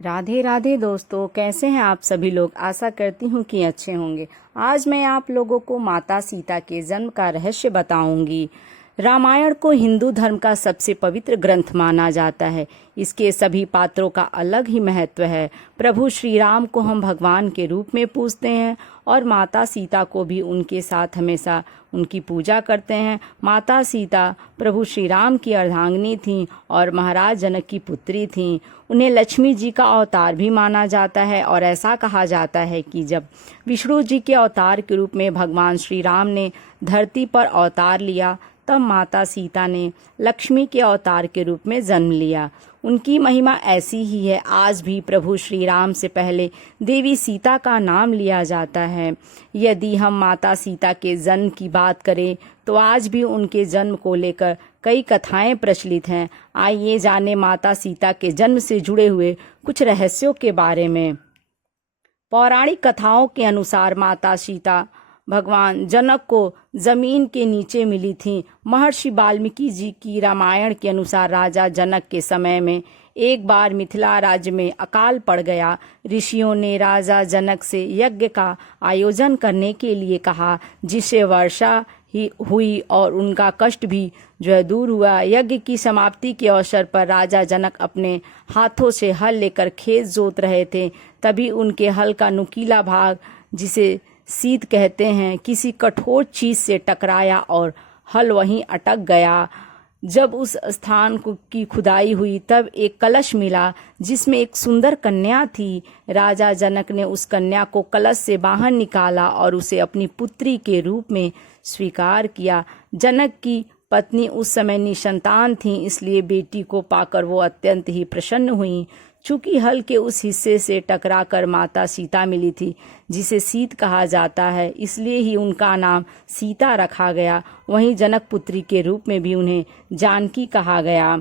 राधे राधे दोस्तों, कैसे हैं आप सभी लोग। आशा करती हूँ कि अच्छे होंगे। आज मैं आप लोगों को माता सीता के जन्म का रहस्य बताऊंगी। रामायण को हिंदू धर्म का सबसे पवित्र ग्रंथ माना जाता है। इसके सभी पात्रों का अलग ही महत्व है। प्रभु श्री राम को हम भगवान के रूप में पूजते हैं और माता सीता को भी उनके साथ हमेशा उनकी पूजा करते हैं। माता सीता प्रभु श्री राम की अर्धांगिनी थीं और महाराज जनक की पुत्री थीं। उन्हें लक्ष्मी जी का अवतार भी माना जाता है और ऐसा कहा जाता है कि जब विष्णु जी के अवतार के रूप में भगवान श्री राम ने धरती पर अवतार लिया, तब माता सीता ने लक्ष्मी के अवतार के रूप में जन्म लिया। उनकी महिमा ऐसी ही है। आज भी प्रभु श्री राम से पहले देवी सीता का नाम लिया जाता है। यदि हम माता सीता के जन्म की बात करें तो आज भी उनके जन्म को लेकर कई कथाएं प्रचलित हैं। आइए जाने माता सीता के जन्म से जुड़े हुए कुछ रहस्यों के बारे में। पौराणिक कथाओं के अनुसार माता सीता भगवान जनक को जमीन के नीचे मिली थी। महर्षि वाल्मीकि जी की रामायण के अनुसार राजा जनक के समय में एक बार मिथिला राज्य में अकाल पड़ गया। ऋषियों ने राजा जनक से यज्ञ का आयोजन करने के लिए कहा, जिससे वर्षा ही हुई और उनका कष्ट भी दूर हुआ। यज्ञ की समाप्ति के अवसर पर राजा जनक अपने हाथों से हल लेकर खेत जोत रहे थे। तभी उनके हल का नुकीला भाग, जिसे सीत कहते हैं, किसी कठोर चीज से टकराया और हल वहीं अटक गया। जब उस स्थान की खुदाई हुई तब एक कलश मिला जिसमें एक सुंदर कन्या थी। राजा जनक ने उस कन्या को कलश से बाहर निकाला और उसे अपनी पुत्री के रूप में स्वीकार किया। जनक की पत्नी उस समय निसंतान थी, इसलिए बेटी को पाकर वो अत्यंत ही प्रसन्न हुई। चूंकि हल के उस हिस्से से टकराकर माता सीता मिली थी, जिसे सीत कहा जाता है, इसलिए ही उनका नाम सीता रखा गया। वहीं जनक पुत्री के रूप में भी उन्हें जानकी कहा गया।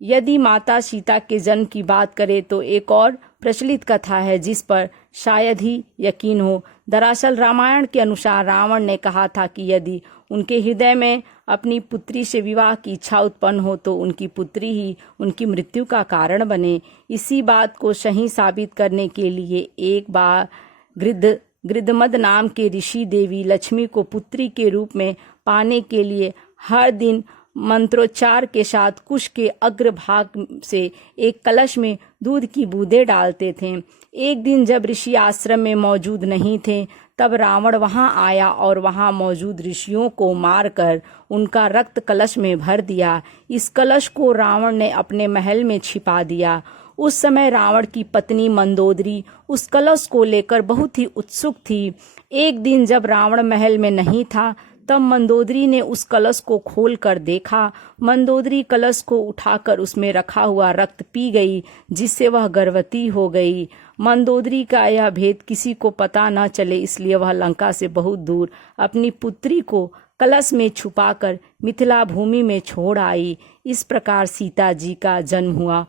यदि माता सीता के जन्म की बात करें तो एक और प्रचलित कथा है जिस पर शायद ही यकीन हो। दरअसल रामायण के अनुसार रावण ने कहा था कि यदि उनके हृदय में अपनी पुत्री से विवाह की इच्छा उत्पन्न हो तो उनकी पुत्री ही उनकी मृत्यु का कारण बने। इसी बात को सही साबित करने के लिए एक बार गृद्धमद नाम के ऋषि देवी लक्ष्मी को पुत्री के रूप में पाने के लिए हर दिन मंत्रोच्चार के साथ कुश के अग्रभाग से एक कलश में दूध की बूंदें डालते थे। एक दिन जब ऋषि आश्रम में मौजूद नहीं थे, तब रावण वहां आया और वहां मौजूद ऋषियों को मारकर उनका रक्त कलश में भर दिया। इस कलश को रावण ने अपने महल में छिपा दिया। उस समय रावण की पत्नी मंदोदरी उस कलश को लेकर बहुत ही उत्सुक थी। एक दिन जब रावण महल में नहीं था, तब मंदोदरी ने उस कलश को खोल कर देखा। मंदोदरी कलश को उठाकर उसमें रखा हुआ रक्त पी गई, जिससे वह गर्भवती हो गई। मंदोदरी का यह भेद किसी को पता न चले, इसलिए वह लंका से बहुत दूर अपनी पुत्री को कलश में छुपाकर मिथिला भूमि में छोड़ आई। इस प्रकार सीता जी का जन्म हुआ।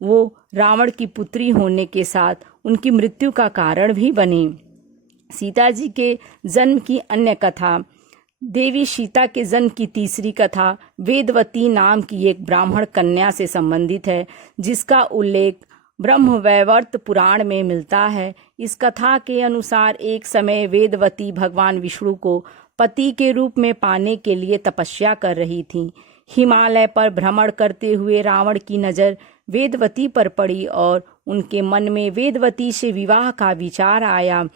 वो रावण की पुत्री होने के साथ उनकी मृत्यु का कारण भी बनी। सीता जी के जन्म की अन्य कथा। देवी सीता के जन्म की तीसरी कथा वेदवती नाम की एक ब्राह्मण कन्या से संबंधित है, जिसका उल्लेख ब्रह्मवैवर्त पुराण में मिलता है। इस कथा के अनुसार एक समय वेदवती भगवान विष्णु को पति के रूप में पाने के लिए तपस्या कर रही थी। हिमालय पर भ्रमण करते हुए रावण की नज़र वेदवती पर पड़ी और उनके मन में वेदवती से विवाह का विचार आया।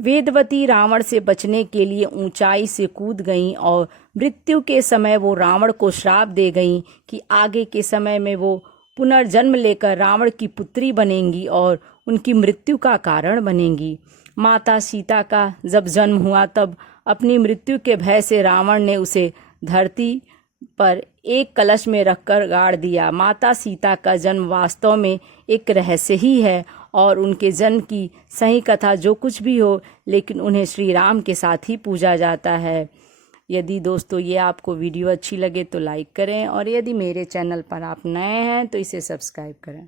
वेदवती रावण से बचने के लिए ऊंचाई से कूद गईं और मृत्यु के समय वो रावण को श्राप दे गईं कि आगे के समय में वो पुनर्जन्म लेकर रावण की पुत्री बनेंगी और उनकी मृत्यु का कारण बनेंगी। माता सीता का जब जन्म हुआ तब अपनी मृत्यु के भय से रावण ने उसे धरती पर एक कलश में रखकर गाड़ दिया। माता सीता का जन्म वास्तव में एक रहस्य ही है और उनके जन्म की सही कथा जो कुछ भी हो, लेकिन उन्हें श्री राम के साथ ही पूजा जाता है। यदि दोस्तों ये आपको वीडियो अच्छी लगे तो लाइक करें और यदि मेरे चैनल पर आप नए हैं तो इसे सब्सक्राइब करें।